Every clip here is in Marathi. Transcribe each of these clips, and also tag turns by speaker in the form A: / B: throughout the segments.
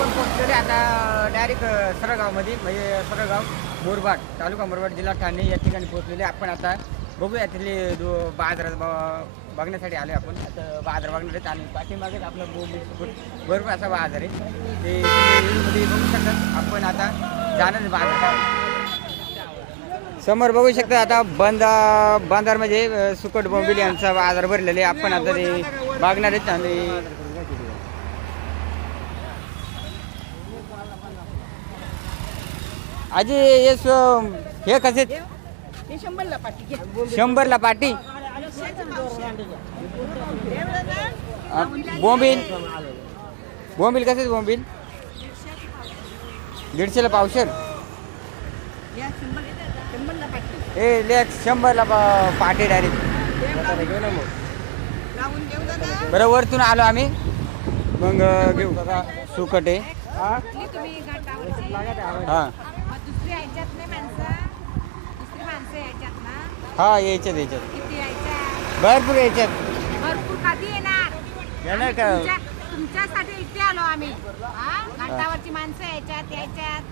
A: आपण पोहोचलेले आता डायरेक्ट सरळगावमध्ये म्हणजे सरळगाव मुरबाड तालुका मुरबाड जिल्हा ठाणे या ठिकाणी पोहोचलेले. आपण आता बघूया तिथले दो बाजारात ब- बघण्यासाठी आलो आपण. आता बाजार बघणार आहेत आणि पाठीमागेच आपलं भरपूर असा बाजार आहे. ते व्हिडिओमध्ये बघू शकतात आपण आता जाणार बाजार. समोर बघू शकता आता बंद बांधार म्हणजे सुकट बोंबिल यांचा बाजार भरलेला आहे. आपण आता ते बघणार आहेत आणि आजी हे स- हे कसे?
B: हे शंभरला पाठी
A: शंभरला पाटी. अ, बोंबील. बोंबील कसे बोंबील? दीडशेला पावशेर.
B: या शंभर शंभरला पाठी
A: ए लेख शंभरला पा- पाटी डायरेक्ट
B: लावून देऊ दादा
A: बरं वरतून आलो आम्ही. मग अ, घेऊ. सुकट
C: तुम्ही घाटावरची
A: हां.
C: मग दुसरी यायच्यात नाही माणसं? दुसरी माणसं यायच्यात ना?
A: हा यायच्यात यायच्यात.
C: किती यायच्या?
A: भरपूर यायच्यात.
C: भरपूर कधी येणार?
A: येणार का?
C: तुमच्या तुमच्यासाठी इथे आलो आम्ही. हा? घाटावरची माणसं यायच्यात यायच्यात.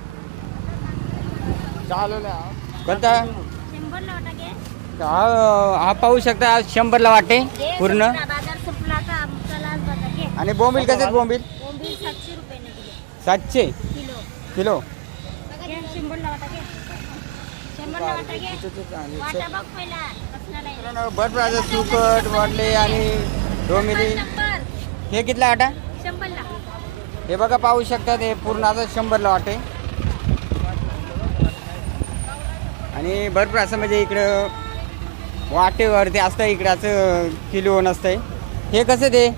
A: कोणता?
C: शंभरला वाटा घे.
A: हा हा पाहू शकता हा शंभरला वाटे पूर्ण.
C: बाजार संपला का आमचा लाल बाजार. घे.
A: आणि बोंबील कसे आहेत बोंबील?
C: बोंबील सातशे रुपयाने
A: सातशे?
C: किलो.
A: किलो. भरपूर आता सुकट वाटले आणि डोमिली हे कितला
C: शंभरला.
A: हे बघा पाहू शकता ते पूर्ण आता शंभरला वाटे. आणि भरपूर असं म्हणजे इकडं वाटेवरती असतं इकडं असं किलो नसतंय. हे कसं ते?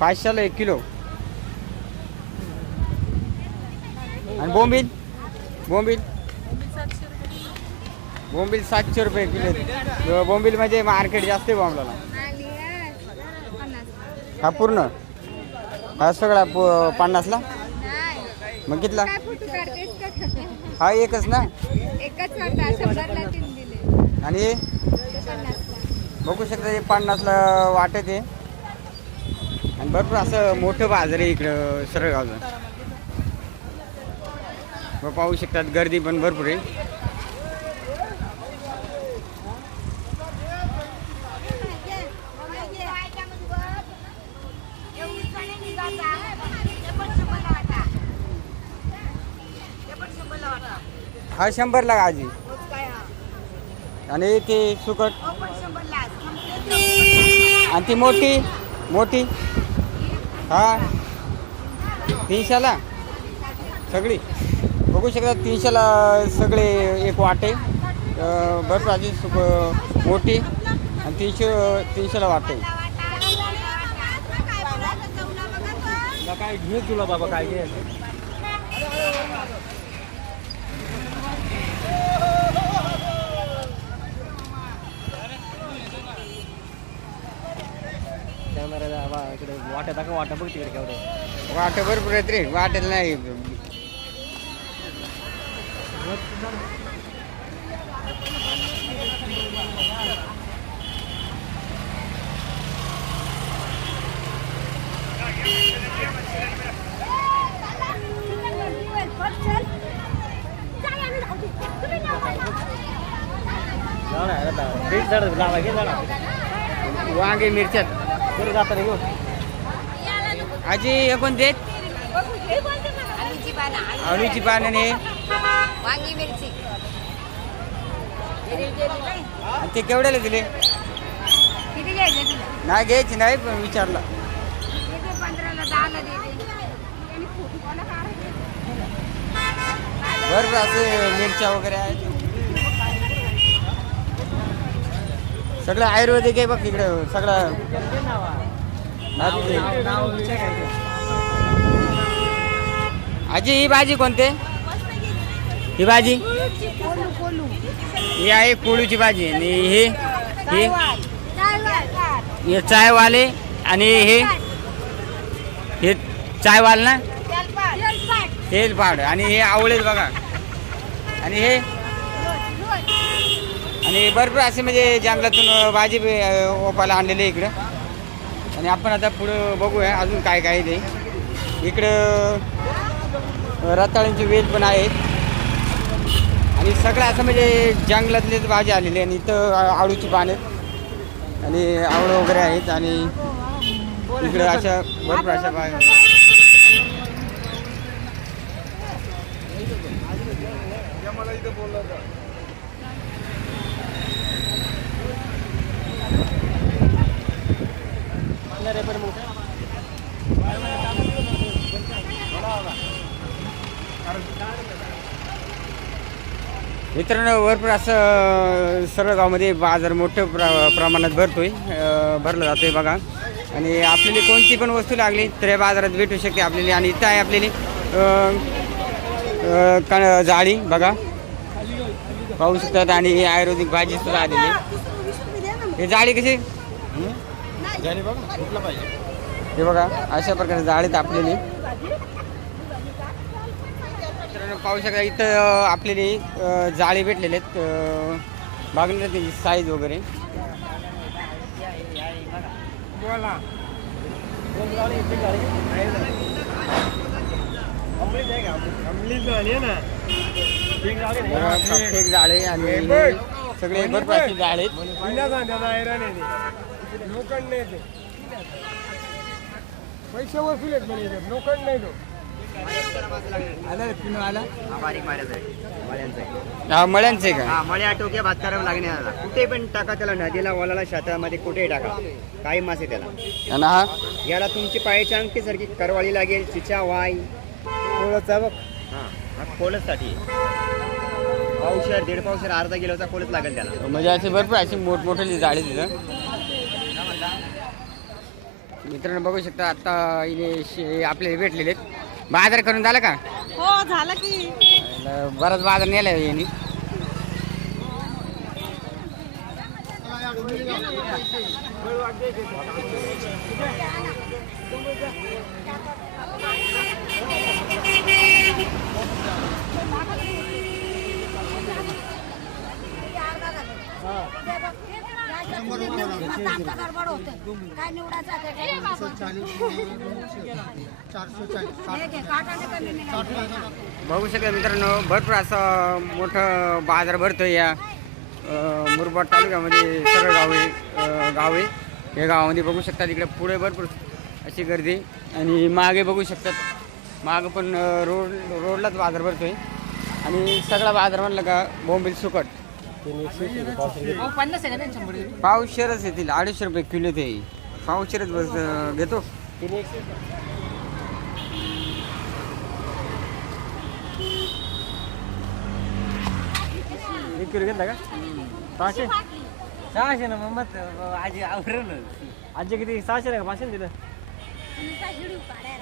A: पाचशेला एक किलो. आणि बोंबील? बोंबील? बोंबील सातशे रुपये किलो बोंबील म्हणजे मार्केट जास्त आहे बोंबलाला. हा पूर्ण? हा सगळा प- पन्नासला? मग कितला? हा एकच ना? आणि? हे बघू शकता हे पन्नासला वाटत आहे. आणि भरपूर असं मोठं बाजार आहे इकडं सरळगावचं. व पाहू शकतात गर्दी पण भरपूर आहे. हा शंभरला आजी. आणि ते सुकट. आणि ती मोठी मोठी. हा. तीनशेला. सगळी. बघू शकता तीनशेला सगळे एक वाटे. अशी सुक मोठी. आणि तीनशे तीनशेला वाटे.
D: काय घे तुला बाबा काय घे. कॅमेरा इकडे वाट्या दाखव वाटा बघ तिकडे केवढे.
A: वाटे भरपूर आहेत रे वाटेल नाही
D: बीट झाड लावा घे झाडा
A: वांगे
D: रे घेऊ
A: आजी हे कोणते? आहेत?
C: आलूची पानं
A: आणि
C: वांगी मिरची.
A: आणि ते केवढ्याला दिले?
C: किती घ्यायचं तुला?
A: नाही घ्यायची नाही पण विचारलं.
C: किती पंधराला दहाला दे
A: भरपूर असे मिरच्या वगैरे आहेत. सगळं आयुर्वेदिक आहे बघ इकडं सगळं. आजी ही भाजी कोणते? ही भाजी? ही आहे कोळूची भाजी. आणि हे हे? चायवाले. आणि हे? हे चायवाल ना? तेलपाड आणि हे आवळेच बघा. आणि हे? आणि भरपूर असे म्हणजे जंगलातून भाजी ओपायला आणलेले इकडं. आणि आपण आता पुढं बघूया अजून काय काय ते. इकडं रताळ्यांचे वेल पण आहेत. आणि सगळं असं म्हणजे जंगलातलेच भाज्या आलेले आणि इथं आळूची पानं आणि आवळं वगैरे आहेत आणि इकडं अशा भरपूर अशा बाग मित्रांनो भरपूर असं सर्व गावामध्ये बाजार मोठ्या प्र प्रमाणात भरतोय. भरला जातोय बघा. आणि आपल्याला कोणती पण वस्तू लागली तर या बाजारात भेटू शकते आपल्याला. आणि इथं आहे आपल्याला जाळी बघा. पाहू शकतात आणि ही आयुर्वेदिक भाजी सुद्धा आलेली. हे जाळी कशी? हे बघा अशा प्रकारे जाळीत आपलेली पाहू शकता इथं आपल्याला जाळी भेटलेले आहेत. त्याची साईज वगैरे. प्रत्येक जाळे आणि सगळे भरपूर जाळे
E: पैसे वसूल आहेत म्हणजे लोखंड नाही तो.
F: हा मळ्यांचा आहे
A: हा मळ्यांचं आहे का?
F: हा मळ्या टोक्या भात करावं लागण्याला कुठे पण टाका त्याला नदीला वलाला शेतामध्ये कुठेही टाका. काही मासे त्याला.
A: आणि हा?
F: याला तुमची पायाची अंगठी सारखी करवाळी लागेल चिचा वाय
E: कोळचा बघ
F: हा हा खोलचसाठी पावशर दीड पावशर अर्धा किलोचा खोलच लागेल त्याला.
A: म्हणजे असे भरपूर अशी मोठमोठे जाळे तिथं मित्रांनो बघू शकता आता इथे शे- आपल्याला भेटलेले आहेत. बाजार करून झाला का?
B: हो झालं की.
A: ल- बराच बाजार नेला यांनी.
C: हे घे, काटाने कमी
A: बघू शकता मित्रांनो भरपूर असं मोठं बाजार भरतो या अं, मुरबाड तालुक्यामध्ये सगळं गाव आहे अं, गाव आहे. या गावामध्ये बघू शकतात इकडे पुढे भरपूर अशी गर्दी आणि मागे बघू शकतात मागं पण अं, रोड रोडलाच बाजार भरतोय. आणि सगळा बाजार म्हणलं का बोंबील सुकट. पावशेरच येतील अडीचशे रुपये किलो ते. पावशेरच बस अं, घेतो.
D: एक किलो घेतला का? सहाशे? सहाशे ना मग मत आजी आवरलं. आजी किती सहाशे नाही का पाचशे दिलं?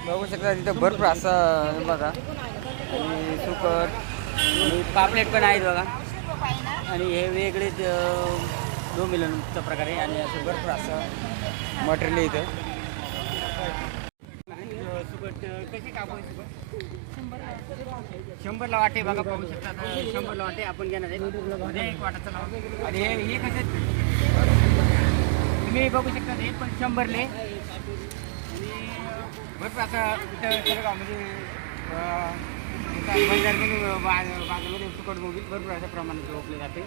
A: बघू शकता तिथं भरपूर असं हे बघा. आणि सुकट आणि पापलेट पण आहेत बघा. आणि हे वेगळेच अं, डोमिलनचा प्रकार आहे आणि असं भरपूर असं मटेरियल इथं. सुकट कशी कापू शंभरला वाटे बघा पाहू शकता शंभरला वाटे आपण घेणार आहे एक वाटा आणि हे हे कसे तुम्ही बघू शकता हे पण शंभरले. आणि भरपूर असं इथं म्हणजे बंजारमध्ये बाजारमध्ये सुकट भरपूर अशा प्रमाणात ओपले जाते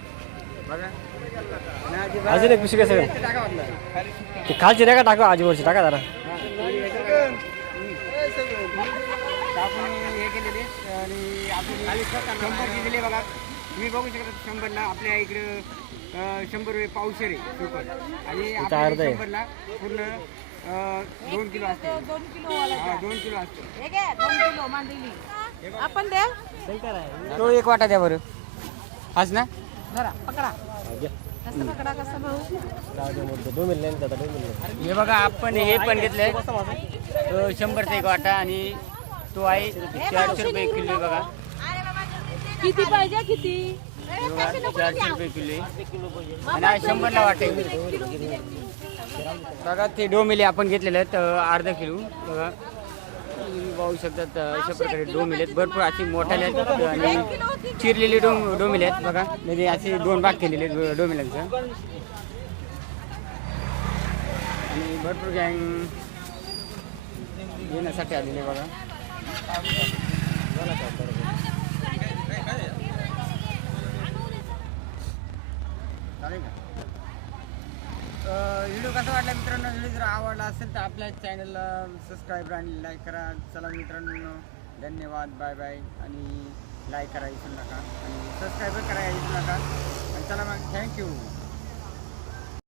A: बघा आजी बघा,
D: अजून एक पिशवी कसं
A: इथे टाका वाटलं. खाली
D: ते खालची टाका? आजीवरची टाका जरा.
A: हे केलेले आणि आपली शंभरची दिले बघा तुम्ही बघू शकता शंभरला आपल्या इकडं शंभर रुपये पावशेर आहे आणि आपल्या शंभरला पूर्ण दोन किलो असते
B: दोन किलो
A: दोन किलो असते
B: आपण द्या
A: तो एक वाटा द्या बरं. हाच ना?
B: धरा पकडा. कसं पकडा कसं भाऊ?
A: हे बघा आपण हे पण घेतलंय. तो शंभरचा एक वाटा आणि तो आहे चारशे रुपये किलो आहे बघा.
B: किती पाहिजे किती?
A: हे बघा चारशे रुपये किलो आहे. आणि हा शंभरला वाटे बघा ते डोमेले आपण घेतलेले आहेत अं, अर्धा किलो. बघा. पाहू शकतात अशा प्रकारे डोमेले आहेत भरपूर अशी आहेत आणि चिरलेले डोम डोमेले आहेत बघा. म्हणजे असे दोन भाग केलेले आहेत डोमेल्यांचं आणि भरपूर गँग येण्यासाठी आलेले बघा. चालेल का? व्हिडिओ कसा वाटला मित्रांनो? व्हिडिओ जर आवडला असेल तर आपल्या चॅनलला सबस्क्राईब आणि लाईक करा. चला मित्रांनो धन्यवाद बाय बाय आणि लाईक करा विसरू नका. आणि सबस्क्राईब करा विसरू नका. आणि चला मग थँक्यू